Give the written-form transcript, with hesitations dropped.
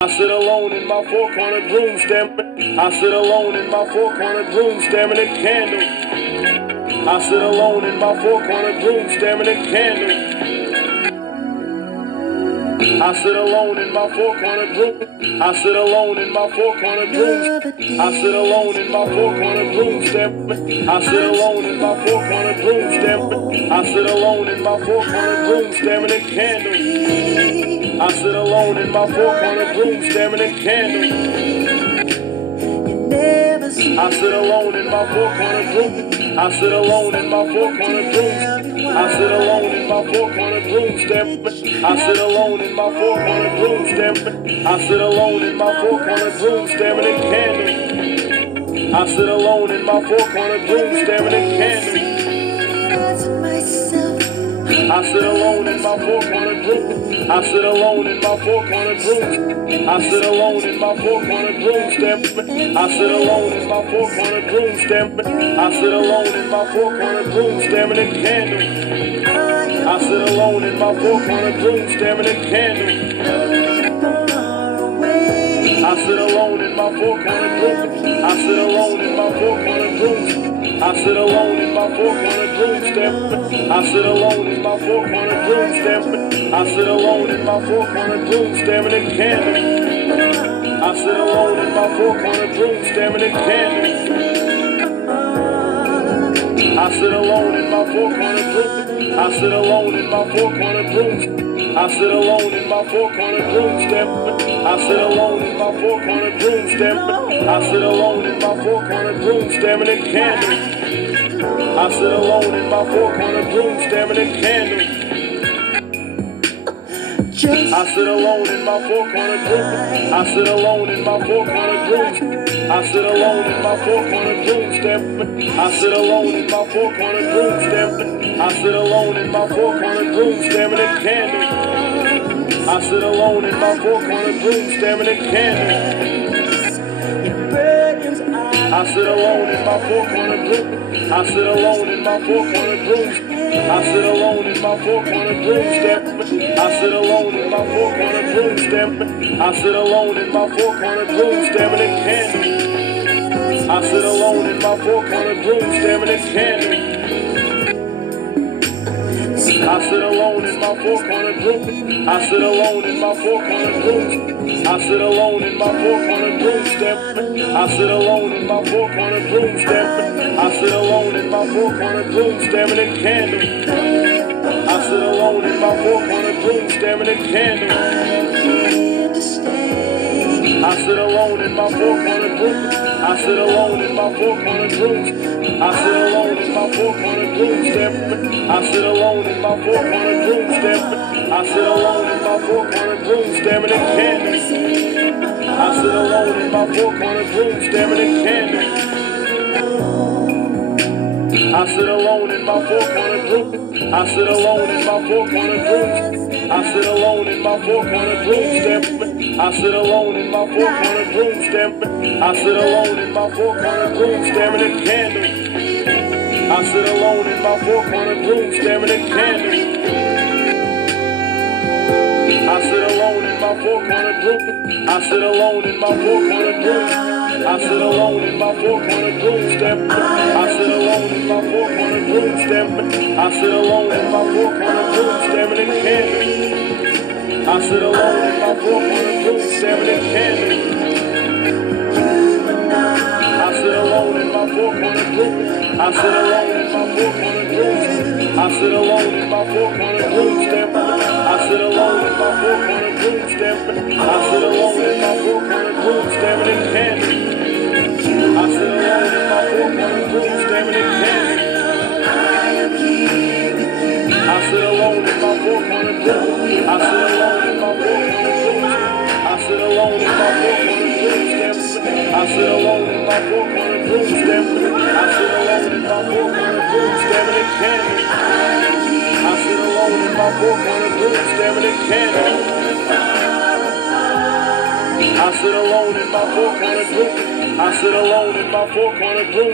I sit alone in my four-cornered room staring. I sit alone in my four-cornered room staring at candles. I sit alone in my four-cornered room staring at candles. I sit alone in my four-cornered room. I sit alone in my four-cornered room. I sit alone in my four-cornered room staring. I sit alone in my four-cornered room staring. I sit alone in my four-cornered room staring at candles. I sit alone in my four-cornered room staring at candles. I sit alone in my four-cornered room. I sit alone in my four-cornered room. I sit alone in my four-cornered room staring. I sit alone in my four-cornered room staring. I sit alone in my four-cornered room staring at candles. I sit alone in my four-cornered room staring at candles. I sit alone in my four-cornered room. I sit alone in my four-cornered room. I sit alone in my four-cornered room staring. I sit alone in my four-cornered room staring. I sit alone in my four-cornered room staring at candles. I sit alone in my four-cornered room staring at candles. I sit alone in my four-cornered room. I sit alone in my four-cornered room. I sit alone in my four-cornered room staring. I sit alone in my four-cornered room staring. I sit alone in my four-cornered room staring at candles. I sit alone in my four-cornered room staring at candles. I sit alone in my four-cornered room. I sit alone in my four-cornered room. I sit alone in my four-cornered room staring. I sit alone in my four-cornered room staring. I sit alone in my four-cornered room staring at candles. I sit alone in my four-cornered room staring at candles. I sit alone in my four-cornered room. I sit alone in my four-cornered room. I sit alone in my four-cornered room staring. I sit alone in my four-cornered room staring. I sit alone in my four-cornered room staring at candles. I sit alone in my four-cornered room staring at candles. I sit alone in my four-cornered room. I sit alone in my four-cornered room. I sit alone in my four-cornered room staring. I sit alone in my four-cornered room staring. I sit alone in my four-cornered room staring at candles. I sit alone in my four-cornered room staring at candles. I sit alone in my four-cornered room. I sit alone in my four-cornered room. I sit alone in my four-cornered room staring. I sit alone in my four-cornered room staring. I sit alone in my four-cornered room staring at candles. I sit alone in my four-cornered room staring at candles. I sit alone in my four-cornered room. I sit alone in my four-cornered room. I sit alone in my four-cornered room staring. I sit alone in my four-cornered room staring. I sit alone in my four-cornered room staring at candles. I sit alone in my four-cornered room staring at candles. I sit alone in my four-cornered room. I sit alone in my four-cornered room. I sit alone in my four-cornered room staring. I sit alone in my four-cornered room staring. I sit alone in my four-cornered room staring at candles. I sit alone in my four-cornered room staring at candles. I sit alone in my four-cornered room. I sit alone in my four-cornered room. I sit alone in my four-cornered room staring. I sit alone in my four-cornered room staring. I sit alone in my four-cornered room staring at candles. I sit alone in my four-cornered room staring at candles. I sit alone in my four-cornered room. I sit alone in my four-cornered room. I sit alone in my four-cornered room staring. I sit alone in my four-cornered room staring. I sit alone in my four-cornered room staring at candles. I sit alone in my four-cornered room staring at candles. I sit alone in my four-cornered room. I sit alone in my four-cornered room. I sit alone in my four-cornered room staring. I sit alone in my four-cornered room staring. I sit alone in my four-cornered room staring at candles. I sit alone in my four-cornered room staring at candles. I sit alone in my four-cornered room. I sit alone in my four-cornered room.